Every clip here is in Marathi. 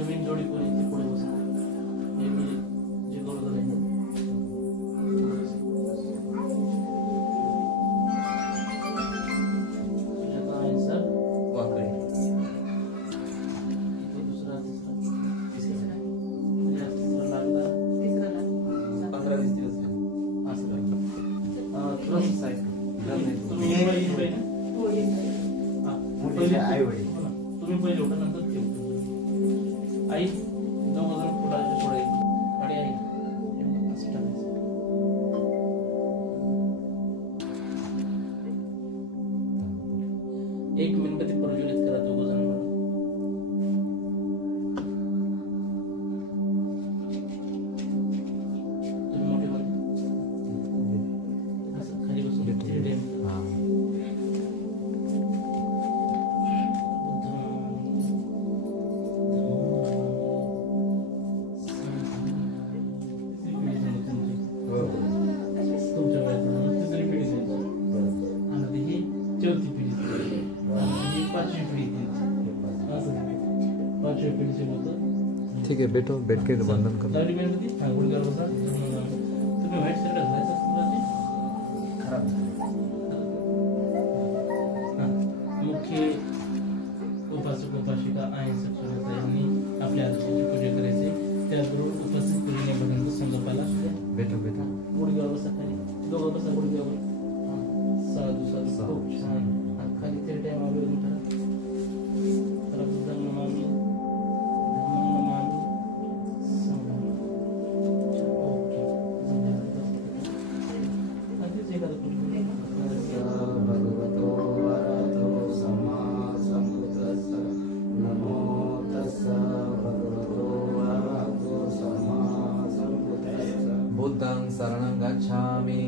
नवीन जोडी कोणी ते पुढे बसणार हे मी जे गरोदर आहे सुजाता आन्सर वाकळे इथे दुसरा तिसरा लागला 15-20 दिवस असं थोडंसं साईड तुम्ही आई वडील तुम्ही पहिले होता नंतर ते आई दोघं फुलाचे सोडायचे गाडी आहे असं टाकायचं एक मेणबत्ती प्रज्वलित करा दोघं जण तुम्ही मोठे मध्ये असं खाली बसून ठीक है बैठो बैठ के वंदन करो तुम्ही व्हाईट शर्ट घालायचं खराब मुख्य उपासक उपासिका आहे सुजाता यांनी आपल्या आदेशाची पूजा करायची त्याचबरोबर उपस्थित पूजनेपर्यंत संगोपाला बैठो बैठो गुडघ्यावर बसा खाली दोघं बसा गुडघ्यावर साधू साधू खूप छान खाली ते टाइम अवेलेबल करा बुद्धं शरणं गच्छामि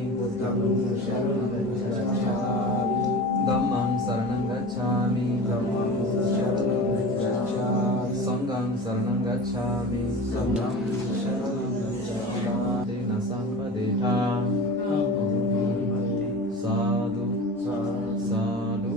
धम्मं शरणं गच्छामि संघं शरणं गच्छामि तेन संपदेता साधु साधु